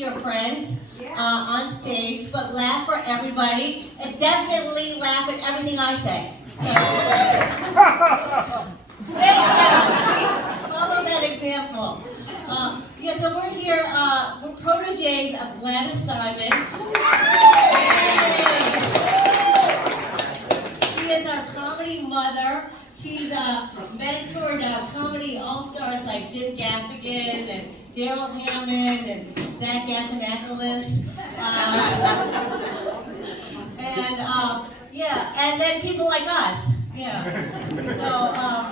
your friends on stage, but laugh for everybody, and definitely laugh at everything I say. So, follow that example. Yeah, so we're here, we're proteges of Gladys Simon. She is our comedy mother. She's mentored comedy all-stars like Jim Gaffigan and Daryl Hammond and Zach Galifianakis. And then people like us. Yeah.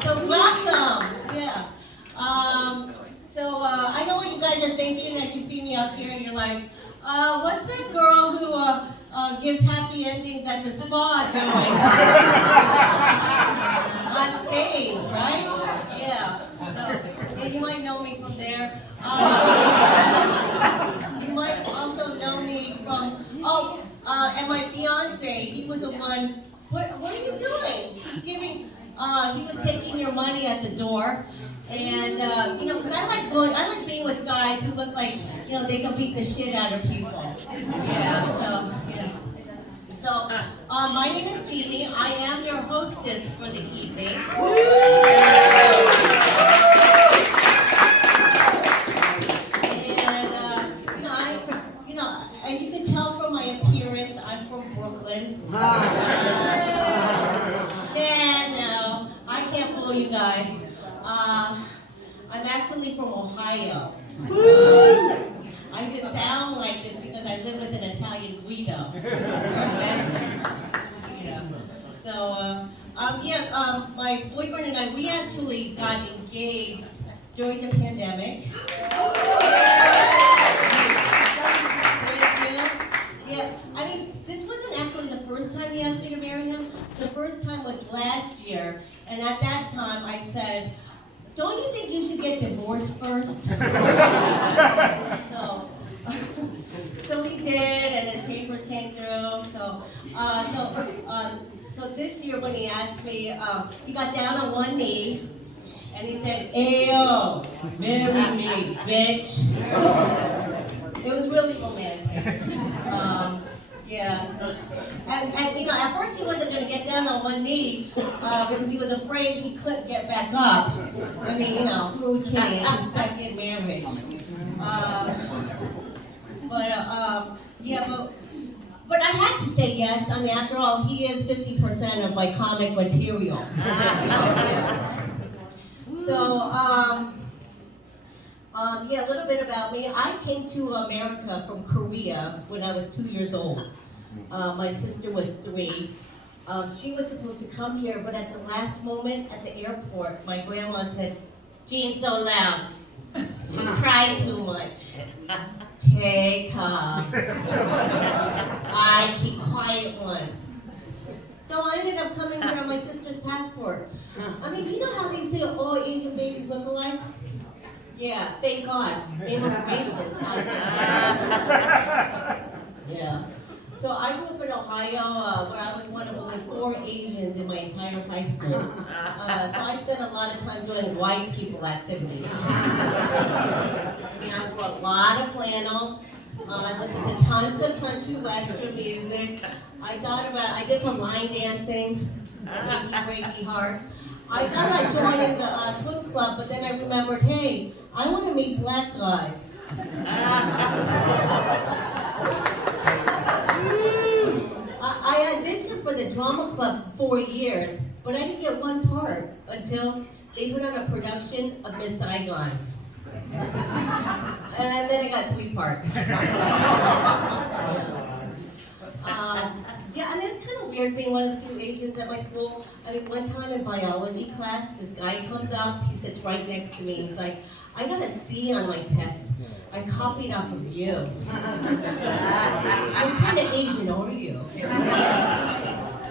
So welcome. Yeah. I know what you guys are thinking as you see me up here, and you're like, what's that girl who gives happy endings at the spa doing on stage, right? Yeah. You might know me from there. You might also know me from, and my fiance, he was the one, what are you doing? He was taking your money at the door. And, because I like being with guys who look like, they can beat the shit out of people. Yeah, So, my name is Jeannie. I am your hostess for the evening. And, as you can tell from my appearance, I'm from Brooklyn. No, I can't fool you guys. I'm actually from Ohio. I just sound like this because I live with an Italian Guido. My boyfriend and I, we actually got engaged during the pandemic. This wasn't actually the first time he asked me to marry him. The first time was last year, and at that time I said, don't you think you should get divorced first? So we did, and his papers came through. So this year when he asked me, he got down on one knee, and he said, "Ayo, marry me, bitch." It was really romantic. And at first he wasn't going to get down on one knee because he was afraid he couldn't get back up. Who are we kidding? It's his second marriage. But I had to say yes. After all, he is 50% of my comic material. A little bit about me. I came to America from Korea when I was 2 years old. My sister was 3. She was supposed to come here, but at the last moment at the airport, my grandma said, "Jean's so loud. She cried too much. Take her. I keep quiet one." So I ended up coming here on my sister's passport. You know how they say all Asian babies look alike? Yeah, thank God. Immigration hasn't. Yeah. So I grew up in Ohio, where I was one of only 4 Asians in my entire high school. So I spent a lot of time doing white people activities. I wore a lot of flannel. I listened to tons of country western music. I did some line dancing, Reiki hard. I thought about joining the swim club, but then I remembered, hey, I want to meet black guys. I auditioned for the drama club for 4 years, but I didn't get one part until they put on a production of Miss Saigon. And then I got 3 parts. It's kind of weird being one of the few Asians at my school. One time in biology class, this guy comes up, he sits right next to me, he's like, "I got a C on my test. I copied off of you." "What kind of Asian are you?"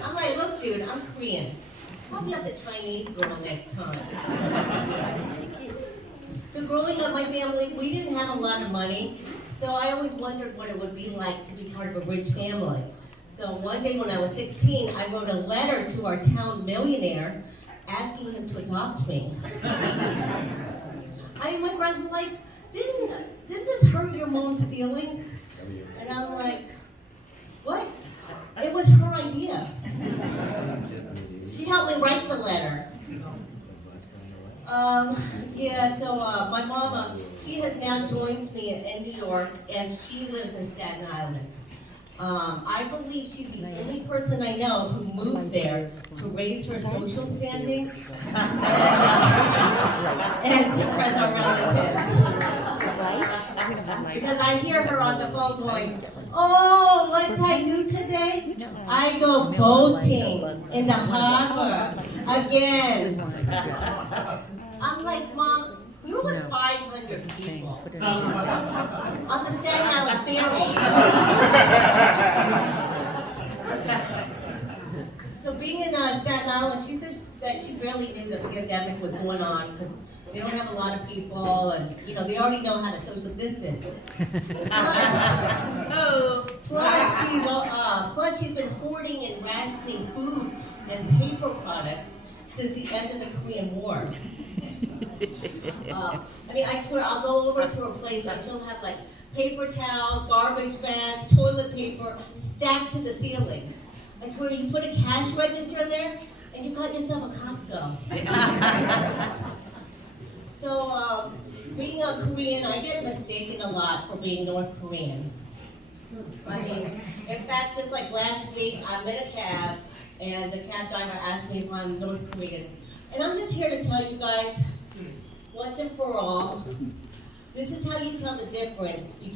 I'm like, "Look, dude, I'm Korean. Copy up the Chinese girl next time." So growing up, my family, we didn't have a lot of money, so I always wondered what it would be like to be part of a rich family. So one day when I was 16, I wrote a letter to our town millionaire asking him to adopt me. My friends were like, didn't this hurt your moral mom's feelings? And I'm like, what? It was her idea. She helped me write the letter. Yeah, so my mama, she has now joined me in New York, and she lives in Staten Island. I believe she's the only person I know who moved there to raise her social standing and to impress our relatives. Because I hear her on the phone going, oh, what did I do today? I go boating in the harbor again. I'm like, Mom, we were with 500 people on the Staten Island ferry. So being in Staten Island, she said that she barely knew the pandemic was going on because they don't have a lot of people, and they already know how to social distance. Plus she's been hoarding and rationing food and paper products since the end of the Korean War. I swear, I'll go over to her place and she'll have like paper towels, garbage bags, toilet paper stacked to the ceiling. I swear, you put a cash register in there and you got yourself a Costco. So, being a Korean, I get mistaken a lot for being North Korean. In fact, just like last week, I'm in a cab and the cab driver asked me if I'm North Korean. And I'm just here to tell you guys, once and for all, this is how you tell the difference between